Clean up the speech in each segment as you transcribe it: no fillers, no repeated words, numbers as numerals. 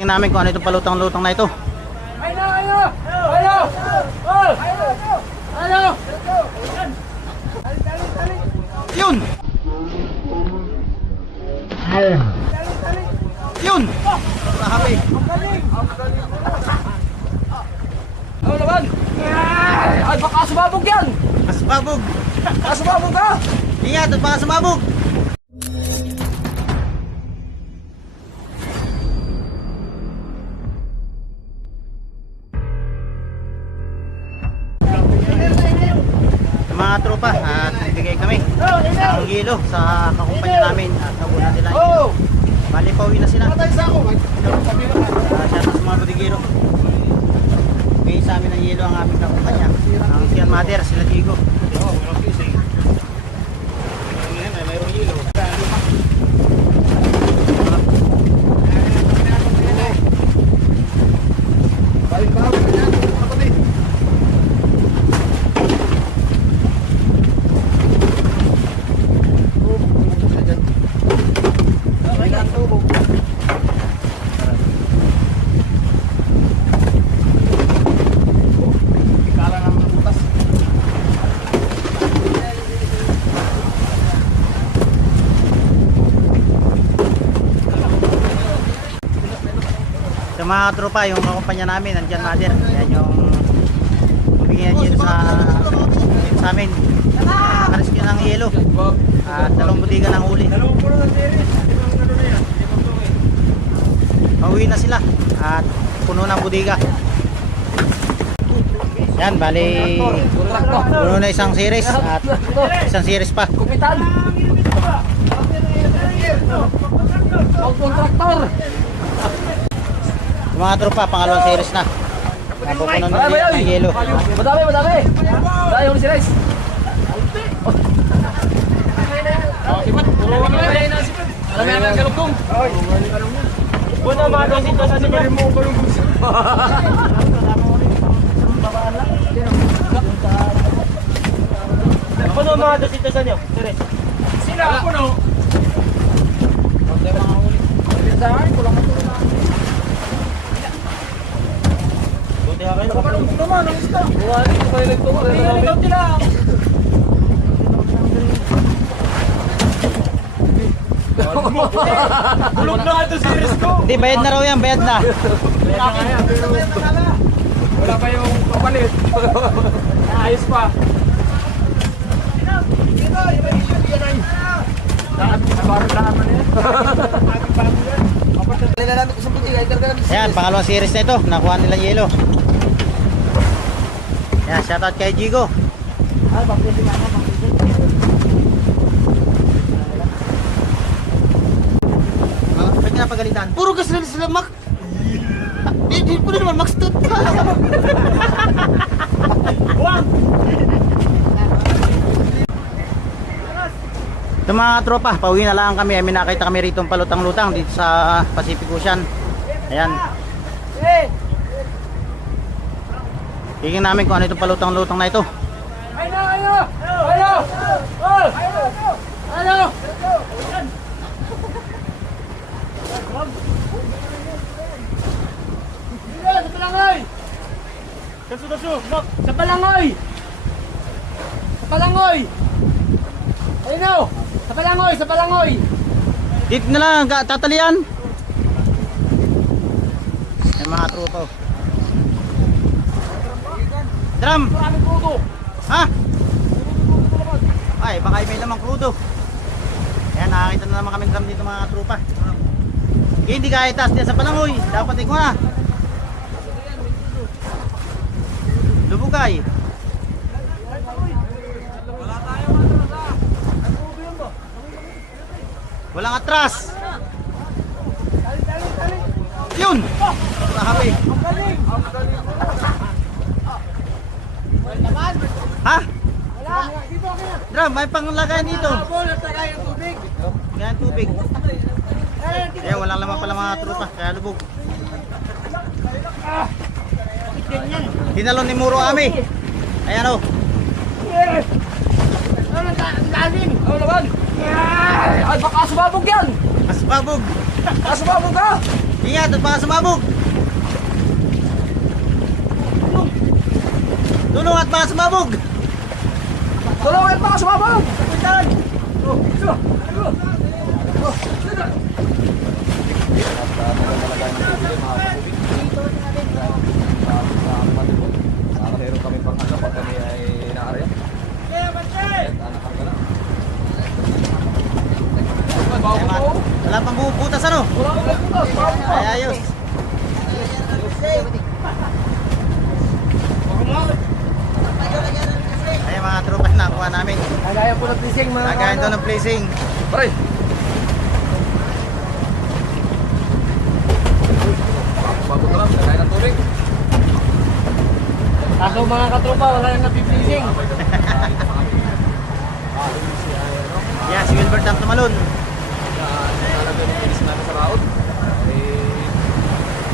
Tingnan namin kung ano itong palutang-lutang na ito. Yun! Yun! Grabe! Ano naman? Ay, baka sumabog yan! Sumabog! Sumabog ka! Ingat, at baka sumabog! Mga tropa at nagbigay kami ng yelo sa kakumpanya namin at nabunan nila yung yelo. Bali pauwi na sila. Shout out sa mga bodigero. Bigay sa amin ng yelo ang aming kakumpanya, ang Kian Mother, sila Diego. Sa mga tropa, yung kakumpanya namin, nandyan Mother. Yan yung bumigyan yun sa amin. Rescue ng yelo at dalawang budiga ng huli. Pauwi na sila at puno ng budiga. Yan, bali puno na isang series at isang series pa. Kupitan! Kontraktor! Mga tropa, pangalawang series na. Napupunan na ng yelo. Madami! Dahil yung sirais! Alam mo yung galugtong? Buta mga doon dito sa sinyo. Puno mga doon dito sa inyo. Sila puno. Sa akin, kulang mo tuloy na. Buti ha kayo. Kapalong naman, ang isda. Buwan, ito kayo nagtungo. Ikaw sila. Bulog na ito series ko. Hindi, bayad na raw yan, bayad na. Wala pa yung kapalit. Ayos pa. Yan, pangalawang series na ito. Nakuha nila yelo. Yan, shoutout kay Jigo. Ba't ka napagalitan? Puro gas lang sila, Mac. Di po naman, Max Tot. Ito mga tropa, pauwi na lang kami. May nakita kami rito ang palutang-lutang dito sa Pacific Ocean. Ayan. Tingnan namin kung ano itong palutang-lutang na ito. Sa Palangoy! Ayun o! Sa Palangoy! Dito na lang, tatalian. Ay mga tropa. Drum! Maraming puto! Ha? Ay, baka may lamang crudo. Ayan, nakakita na naman kami drum dito mga tropa. Hindi kaya taas din sa Palangoy. Dapat ikaw na. Lubugay. Walang atras. Yun. Grabe. Ha? Drum, may panglagayan dito. Ganyan tubig. Eh, walang laman pala mga tropa. Kaya lubog. Hinalon ni Muro Ami. Ayan o. Ano naman? Ay, baka sumabog yan! Mas babog. Sumabog ka! Ingat, at baka sumabog. Tulong at baka sumabog. Tulong at baka sumabog! Kapitan! Meron kami pang ano pag kami ay inaarya. Wala pang bubutas ano? Ay, ayos. Ay, mga tropa na nakuha namin. Lagayan po ng placing mga Lagayan daw ng placing. Pare! Bago ka lang, lagayan ng tubig. Kaso mga katropa, wala nang napi-placing. Yan, si Wilbert ang tumalon. Nalagay ng pilis namin sa raot.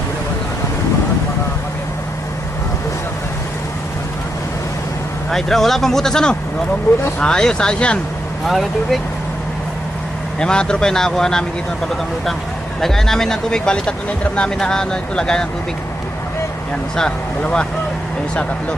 Ginawa lang namin paraan para kami bus lang. Ay, wala pang butas ano? Mga pambutas. Ayos, ayos yan. Nalagay tubig. Yung mga tropa yung nakakuha namin dito ng palutang-lutang. Lagayan namin ng tubig, bali tatlo na yung trap namin na ano, ito, lagayan ng tubig. Yan, isa, dalawa, yung isa, tatlo.